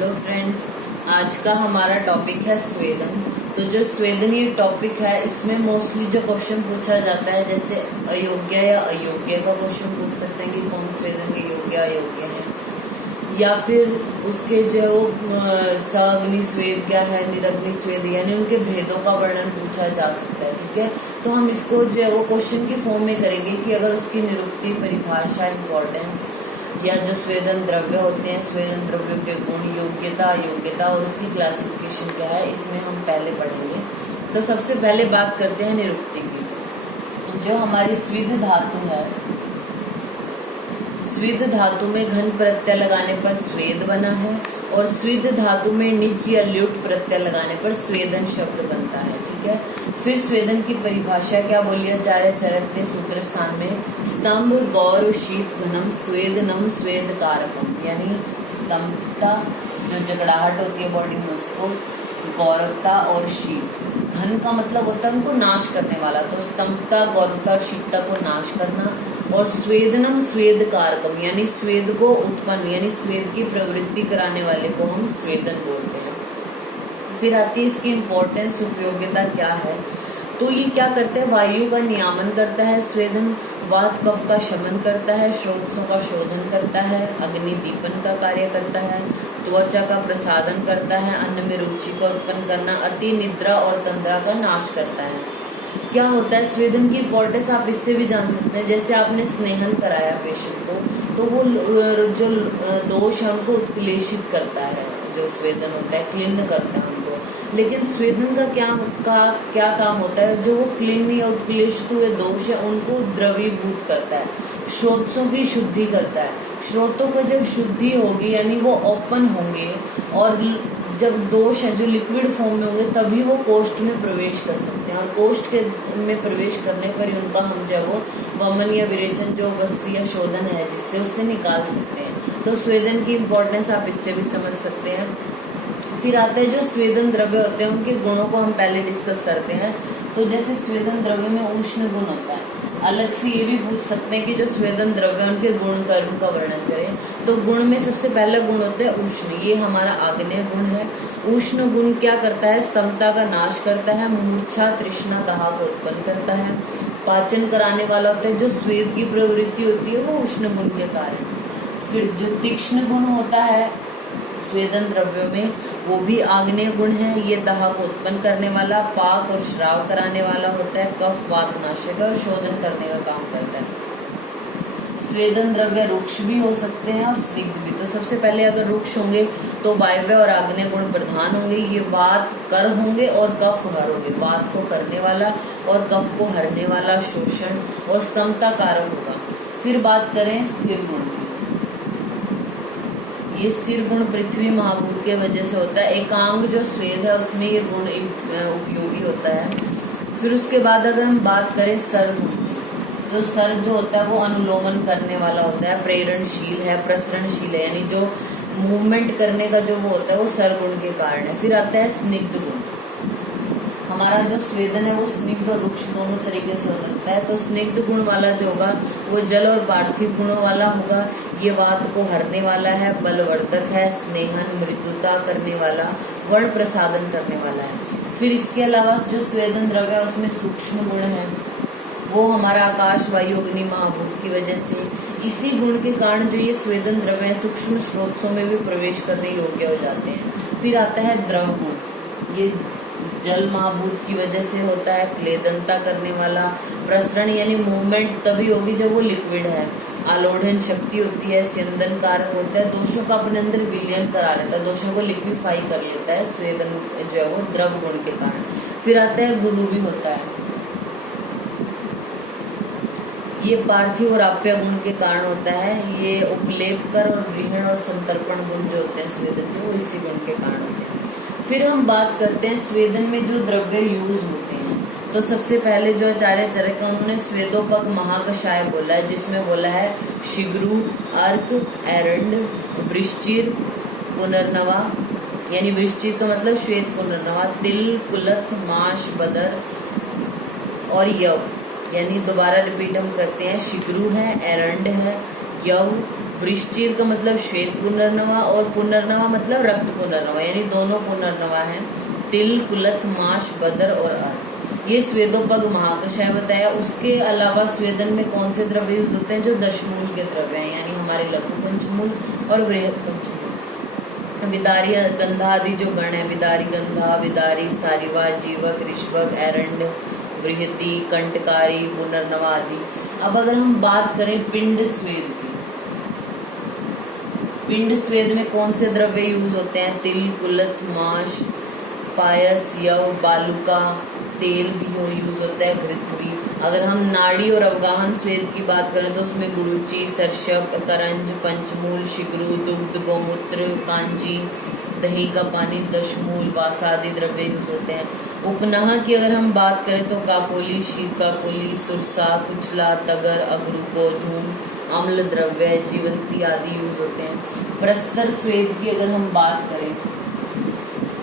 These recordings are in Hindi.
हेलो फ्रेंड्स, आज का हमारा टॉपिक है स्वेदन। तो जो स्वेदन ये टॉपिक है, इसमें मोस्टली जो क्वेश्चन पूछा जाता है, जैसे अयोग्य या अयोग्य का क्वेश्चन पूछ सकते हैं कि कौन स्वेदन के योग्य अयोग्य है, या फिर उसके जो सअग्नि स्वेद क्या है, निरग्नि स्वेद, यानी उनके भेदों का वर्णन पूछा जा सकता है। ठीक है, तो हम इसको जो है वो क्वेश्चन की फॉर्म में करेंगे कि अगर उसकी निरुक्ति, परिभाषा, इम्पोर्टेंस, या जो स्वेदन द्रव्य होते हैं, स्वेदन द्रव्यों के गुण, योग्यता, अयोग्यता और उसकी क्लासिफिकेशन क्या है, इसमें हम पहले पढ़ेंगे। तो सबसे पहले बात करते हैं निरुक्ति की। जो हमारी स्विद धातु है, स्विद धातु में घन प्रत्यय लगाने पर स्वेद बना है, और स्विद धातु में निच या ल्युट प्रत्यय लगाने पर स्वेदन शब्द बनता है। ठीक है, फिर स्वेदन की परिभाषा क्या बोली, आचार्य चरक ने सूत्र स्थान में स्तंभ, गौर, शीत, घनम, स्वेदनम, स्वेद कारकम, यानी स्तंभता जो जगड़ाहट होती है बॉडी में उसको, गौरवता और शीत। घन का मतलब होता है उनको नाश करने वाला, तो स्तंभता, गौरवता और शीतता को नाश करना, और स्वेदनम स्वेद कारकम, यानी स्वेद को उत्पन्न, यानी स्वेद की प्रवृत्ति कराने वाले को हम स्वेदन बोलते हैं। फिर आती है इसकी इम्पोर्टेंस, उपयोगिता क्या है। तो ये क्या करते हैं, वायु का नियामन करता है स्वेदन, वात कफ का शमन करता है, स्रोतों का शोधन करता है, अग्नि दीपन का कार्य करता है, त्वचा का प्रसादन करता है, अन्न में रुचि को उत्पन्न करना, अति निद्रा और तंद्रा का नाश करता है। क्या होता है स्वेदन की इम्पोर्टेंस, आप इससे भी जान सकते हैं। जैसे आपने स्नेहन कराया पेशेंट को, तो वो जो दोष है उनको उत्क्लेशित करता है, जो स्वेदन होता है क्लीन करता है उनको। लेकिन स्वेदन का क्या काम होता है, जो वो क्लीन या उत्क्लेशित हुए दोष है उनको द्रवीभूत करता है, स्रोतों की शुद्धि करता है। स्रोतों का जब शुद्धि होगी, यानी वो ओपन होंगे, और जब दोष है जो लिक्विड फॉर्म में होंगे, तभी वो कोष्ठ में प्रवेश कर सकते हैं, और कोष्ठ के में प्रवेश करने पर ही उनका हम जो वो वमन या विरेचन, जो वस्ती या शोधन है, जिससे उससे निकाल सकते हैं। तो स्वेदन की इम्पोर्टेंस आप इससे भी समझ सकते हैं। फिर आते हैं जो स्वेदन द्रव्य होते हैं, उनके गुणों को हम पहले डिस्कस करते हैं। तो जैसे स्वेदन द्रव्य में उष्ण गुण होता है, अलग से ये भी पूछ सकते हैं कि जो स्वेदन द्रव्य उनके गुण कर्म का वर्णन करें। तो गुण में सबसे पहला गुण होता है उष्ण, ये हमारा आग्नेय गुण है। उष्ण गुण क्या करता है, स्तंभता का नाश करता है, मूर्छा, तृष्णा, दाह को उत्पन्न करता है, पाचन कराने वाला होता है। जो स्वेद की प्रवृत्ति होती है वो उष्ण गुण के कारण। फिर जो तीक्ष्ण गुण होता है स्वेदन द्रव्यों में, वो भी आग्नेय गुण है, ये दाह को उत्पन्न करने वाला, पाक और श्राव कराने वाला होता है, कफ वात नाशक और शोधन करने का काम करता है। स्वेदन द्रव्य रुक्ष भी हो सकते हैं और स्निग्ध भी। तो सबसे पहले अगर रुक्ष होंगे तो वायव्य और आग्नेय गुण प्रधान होंगे, ये वात कर होंगे और कफ हर होंगे, वात को करने वाला और कफ को हरने वाला, शोषण और समता कारक होगा। फिर बात करें स्थिर गुण की, ये स्थिर गुण पृथ्वी महाभूत के वजह से होता है। एकांग जो स्वेद है उसमें ये गुण उपयोगी होता है। फिर उसके बाद अगर हम बात करें सर गुण, जो सर जो होता है वो अनुलोमन करने वाला होता है, प्रेरणशील है, प्रसरणशील है, यानी जो मूवमेंट करने का जो वो होता है वो सर गुण के कारण है। फिर आता है स्निग्ध गुण, हमारा जो स्वेदन है वो स्निग्ध और रुक्ष दोनों तरीके से हो सकता है। तो स्निग्ध गुण वाला जो होगा वो जल और पार्थिव गुणों वाला होगा, ये वात को हरने वाला है, बलवर्धक है, स्नेहन, मृदुता करने वाला, वर्ण प्रसादन करने वाला है। फिर इसके अलावा जो स्वेदन द्रव्य है उसमें सूक्ष्म गुण है, वो हमारा आकाश, वायु, अग्नि, महाभूत की वजह से, इसी गुण के कारण जो ये स्वेदन द्रव्य है सूक्ष्म स्रोतों में भी प्रवेश करने योग्य हो जाते हैं। फिर आता है द्रव गुण, ये जल महाभूत की वजह से होता है, क्लेदनता करने वाला, प्रसरण यानी मूवमेंट तभी होगी जब वो लिक्विड है, आलोढ़न शक्ति होती है, स्यंदन कारक होता है, दोषों का अपने अंदर विलयन करा लेता है, दोषों को लिक्विफाई कर लेता है स्वेदन जो है वो द्रव गुण के कारण। फिर आता है गुरु भी होता है, ये पार्थिव और आप्य गुण के कारण होता है, ये उपलेप कर और ग्रहण और संतर्पण गुण जो होते हैं स्वेदन के, वो इसी गुण के कारण होते हैं। फिर हम बात करते हैं स्वेदन में जो द्रव्य यूज होते हैं। तो सबसे पहले जो आचार्य चरक है उन्होंने स्वेदोपक महाकषाय बोला है, जिसमें बोला है शिग्रू, अर्क, एरंड, वृश्चिर, पुनर्नवा, यानी वृश्चिर का मतलब श्वेत पुनर्नवा, तिल, कुलथ, माश, बदर और यव, यानी दोबारा रिपीट हम करते हैं, शिग्रू है, एरंड है, यव, वृश्चिर का मतलब श्वेत पुनर्नवा और पुनर्नवा मतलब रक्त पुनर्नवा, यानी दोनों पुनर्नवा हैं। तिल, कुलथ, माश, बदर और अर्क, ये स्वेदोपग महाकषाय बताया। उसके अलावा स्वेदन में कौन से द्रव्य युक्त होते हैं? जो दशमूल के द्रव्य हैं, यानी हमारे लघु पंचमूल और वृहद पंचमूल। विदारी गंधादि जो गण है, विदारी गंधा, विदारी, सारिवा, जीवक, ऋषभक, एरंड, बृहति, कंटकारी, पुनर्नवा आदि। अब अगर हम बात करें पिंड स्वेद की, पिंड स्वेद में कौन से द्रव्य यूज होते हैं? तिल, कुलथ, माश, पायस, यव, बालुका, तेल भी हो यूज होता है, घृत भी। अगर हम नाड़ी और अवगाहन स्वेद की बात करें तो उसमें गुरुचि, सरशप, करंज, पंचमूल, शिग्रू, दुग्ध, गौमूत्र, कांजी, दही का पानी, दशमूल, वासा आदि द्रव्य यूज होते हैं। उपनह की अगर हम बात करें तो काकोली, शीरकाकोली, सुरसा, कुचला, तगर, अगरू, गोधूम, अम्ल द्रव्य, जीवंती आदि यूज होते हैं। प्रस्तर स्वेद की अगर हम बात करें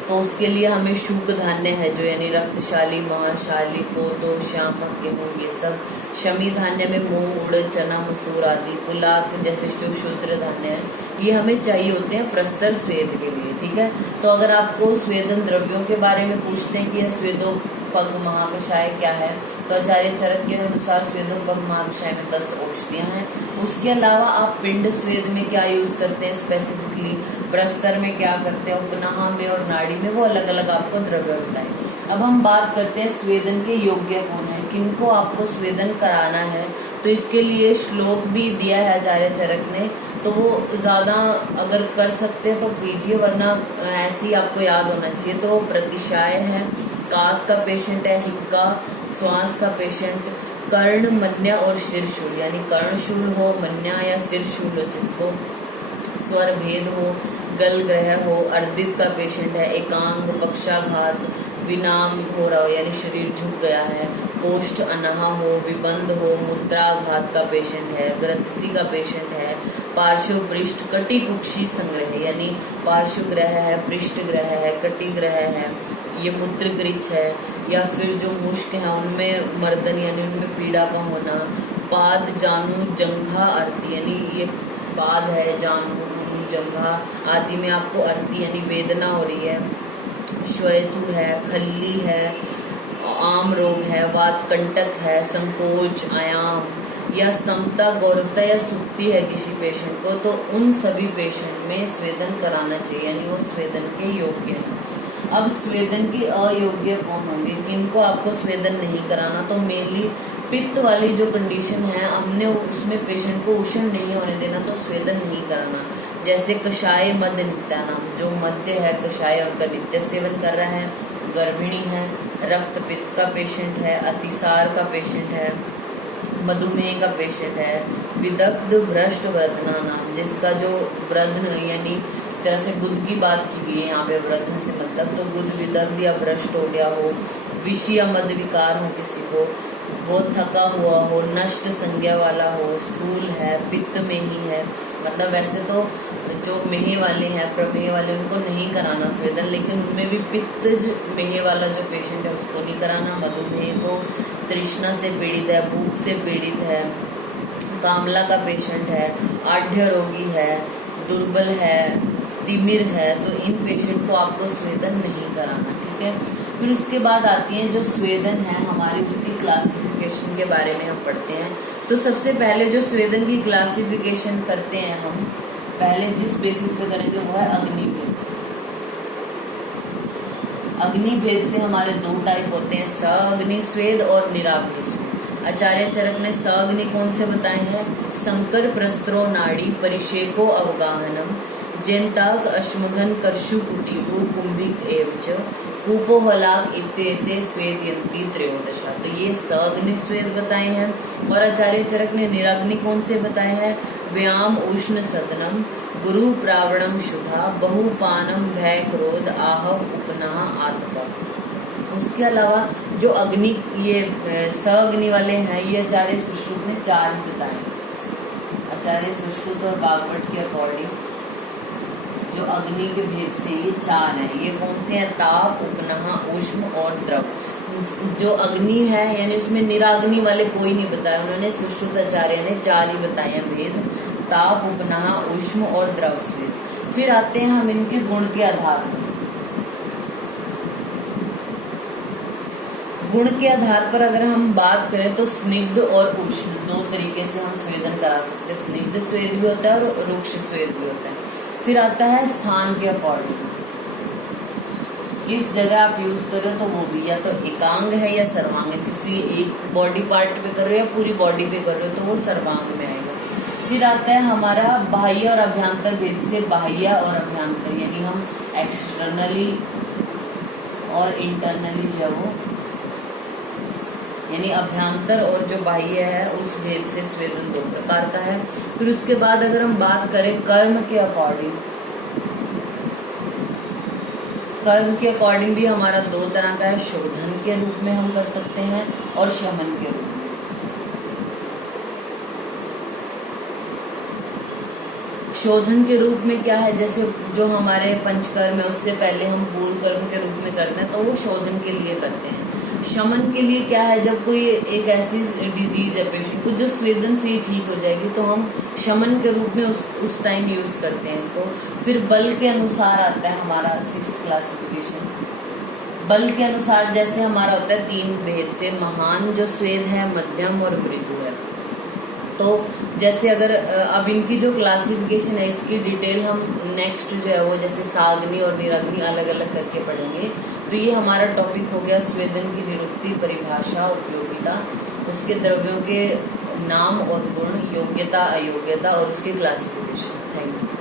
तो उसके लिए हमें शुक धान्य है जो, यानी रक्तशाली, महाशाली, कोदो, श्यामक, गेहूं, ये सब। शमी धान्य में मूंग, उड़द, चना, मसूर आदि। पुलाक जैसे जो शूद्र धान्य है, ये हमें चाहिए होते हैं प्रस्तर स्वेद के लिए, ठीक है। तो अगर आपको स्वेदन द्रव्यों के बारे में पूछते हैं कि यह स्वेदोपग महाकषाय क्या है, तो आचार्य चरक के अनुसार स्वेदोपग महाकषाय में 10 औषधियां हैं। उसके अलावा आप पिंड स्वेद में क्या यूज करते हैं स्पेसिफिकली, प्रस्तर में क्या करते हैं, उपनाह में और नाड़ी में, वो अलग अलग आपको द्रव्य होता है। अब हम बात करते हैं स्वेदन के योग्य कौन है, किनको आपको स्वेदन कराना है। तो इसके लिए श्लोक भी दिया है आचार्य चरक ने, तो वो ज्यादा अगर कर सकते हैं तो कीजिए, वरना ऐसे ही आपको याद होना चाहिए। तो प्रतिशाय है, कास का पेशेंट है, हिक्का, श्वास का पेशेंट, कर्ण, मन्या और शिरशूल, यानी कर्णशूल हो, मन्या या शिरशूल हो जिसको, स्वर भेद हो, गल ग्रह हो, अर्दित का पेशेंट है, एकांग, पक्षाघात, विनाम हो रहा हो यानी शरीर झुक गया है, कोष्ठ अनाहा हो, विबंध हो, मुद्राघात का पेशेंट है, ग्रंथसी का पेशेंट है, पार्श्व पृष्ठ, कटी कुक्षी संग्रह यानी पार्श्व ग्रह है, पृष्ठ ग्रह है, कटी ग्रह है, ये मूत्र कृच है, या फिर जो मुश्क है उनमें मर्दन यानी उनमें पीड़ा का होना, पाद, जानु, जंघा, अर्ति यानी ये पाद है, जानु, जंघा आदि में आपको अर्ति यानी वेदना हो रही है, श्वेतु है, खल्ली है, आम रोग है, वात कंटक है, संकोच, आयाम या स्तंभता, गौरवता या सुक्ति है किसी पेशेंट को, तो उन सभी पेशेंट में स्वेदन कराना चाहिए, यानी वो स्वेदन के योग्य है। अब स्वेदन के अयोग्य कौन होंगे, किनको आपको स्वेदन नहीं कराना? तो मेनली पित्त वाली जो कंडीशन है, हमने उसमें पेशेंट को उष्ण नहीं होने देना, तो स्वेदन नहीं कराना। जैसे कषाय मध्य नित्यानाम, जो मध्य है कषाय उनका नित्य सेवन कर रहा है, गर्भिणी है, रक्त पित्त का पेशेंट है, अतिसार का पेशेंट है, मधुमेह का पेशेंट है, विदग्ध भ्रष्ट व्रतना नाम, जिसका जो व्रधन यानी तरह से गुद की बात की गई है यहाँ पे, व्रधन से मतलब तो गुद विदग्ध या भ्रष्ट हो गया हो, विष या मद विकार हो किसी को, वो थका हुआ हो, नष्ट संज्ञा वाला हो, स्थूल है, पित्त में ही है, मतलब वैसे तो जो मेह वाले हैं, प्रमेह वाले, उनको नहीं कराना स्वेदन, लेकिन उनमें भी पित्त मेह वाला जो पेशेंट है उसको नहीं कराना। मधुमेह को, तृष्णा से पीड़ित है, भूख से पीड़ित है, कामला का पेशेंट है, आढ़्य रोगी है, दुर्बल है, तिमिर है, तो इन पेशेंट को आपको स्वेदन नहीं कराना, ठीक है। फिर उसके बाद आती है जो स्वेदन है हमारी, उसकी क्लासिफिकेशन के बारे में हम पढ़ते हैं। तो सबसे पहले जो स्वेदन की क्लासिफिकेशन करते हैं हम, पहले जिस बेसिस पे करेंगे वो है अग्निभेद। अग्निभेद से हमारे 2 टाइप होते हैं, सअग्नि स्वेद और निराग्नि स्वेद। आचार्य चरक ने सअग्नि कौन से बताए हैं? संकर प्रस्त्रो नाड़ी परिषेको अवगाहनम, जेन्ताक अश्मघन कर्षु कुटीभू कुंभिक एवच कूपो हलाक इत्येते स्वेदयन्ति त्रयोदशा। तो ये सअग्नि स्वेद बताए हैं। और आचार्य चरक ने निराग्नि कौन से बताए हैं? व्याम उष्ण सदनम, गुरु प्रावणम शुद्धा, बहुपानम भय क्रोध, आहव उपनाह आत्मा। उसके अलावा जो अग्नि, ये सअग्नि वाले हैं, ये आचार्य सुश्रुत ने 4 बताए। आचार्य सुश्रुत और बागवट के अकॉर्डिंग जो अग्नि के भेद से ये 4 हैं। ये कौन से हैं? ताप, उपनाह, ऊष्म और द्रव। जो अग्नि है यानी उसमें निराग्नि वाले कोई नहीं बताया, उन्होंने सुश्रुत आचार्य ने 4 ही बताए हैं भेद। ताप, उपनाह, ऊष्म और द्रव स्वेद। फिर आते हैं हम इनके गुण के आधार पर। गुण के आधार पर अगर हम बात करें तो स्निग्ध और उष्ण दो तरीके से हम स्वेदन करा सकते हैं। स्निग्ध स्वेद भी होता है और रुक्ष स्वेद भी होता है। फिर आता है स्थान के अकॉर्डिंग, किस जगह आप यूज कर रहे हो तो वो भी, या तो एकांग है या सर्वांग है, किसी एक बॉडी पार्ट पे कर रहे हो या पूरी बॉडी पे कर रहे हो तो वो सर्वांग में आएगा। फिर आता है हमारा बाह्य और अभ्यंतर भेद से। बाह्य और अभ्यंतर यानी हम एक्सटर्नली और इंटरनली जो है वो, यानी अभ्यंतर और जो बाह्य है उस भेद से स्वेदन दो प्रकार का है। फिर उसके बाद अगर हम बात करें कर्म के अकॉर्डिंग, कर्म के अकॉर्डिंग भी हमारा दो तरह का है। शोधन के रूप में हम कर सकते हैं और शमन के रूप में। शोधन के रूप में क्या है, जैसे जो हमारे पंचकर्म है उससे पहले हम पूर्व कर्म के रूप में करते हैं तो वो शोधन के लिए करते हैं। शमन के लिए क्या है, जब कोई एक ऐसी डिजीज है पेशेंट को जो स्वेदन से ही ठीक हो जाएगी तो हम शमन के रूप में उस टाइम यूज करते हैं इसको। फिर बल के अनुसार आता है हमारा 6th क्लासिफिकेशन। बल के अनुसार जैसे हमारा होता है 3 भेद से। महान जो स्वेद है, मध्यम और मृदु है। तो जैसे अगर अब इनकी जो क्लासिफिकेशन है इसकी डिटेल हम नेक्स्ट जो है वो जैसे साग्नि और निराग्नि अलग अलग करके पढ़ेंगे। तो ये हमारा टॉपिक हो गया स्वेदन की निरुक्ति, परिभाषा, उपयोगिता, उसके द्रव्यों के नाम और गुण, योग्यता, अयोग्यता और उसकी क्लासिफिकेशन। Thank you.